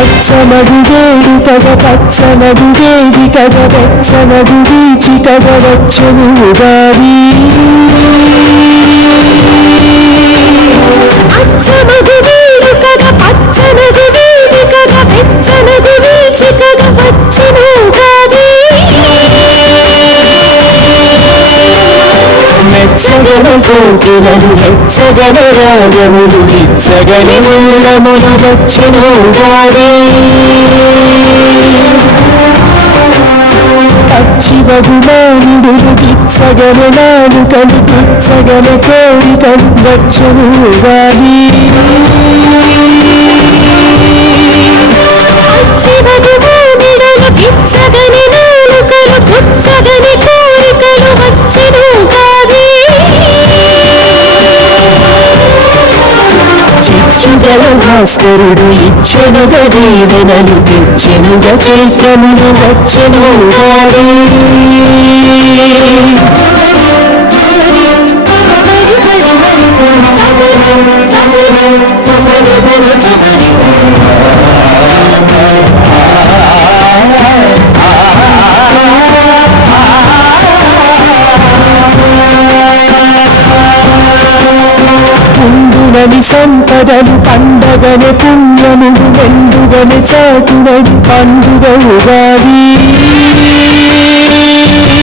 అచ్చమగు వేడుకగ పచ్చనగు వేదికగ వెచ్చనగు వీచికగ వచ్చను ఉగాది. అచ్చమగు వేడుకగ పచ్చనగు వేదికగ వెచ్చనగు వీచికగ వచ్చను మెచ్చగన కోకిలలు హెచ్చగన రాగములు హిచ్చగని ఉల్లములు వచ్చను ఉగాది పచ్చివగుమానుడులు గిచ్చగన నాలుకలు పుచ్చగన కోరికలు వచ్చను గారి చిచ్చుగల భాస్కరుడు ఇచ్చెనుగ దీవెనలు తెచ్చెనుగ చైత్రములు వచ్చెను ఉగాది పుండుగని సంపదలు పండగని పుణ్యములు వెండుగని చాటునది పండుగ ఉగాది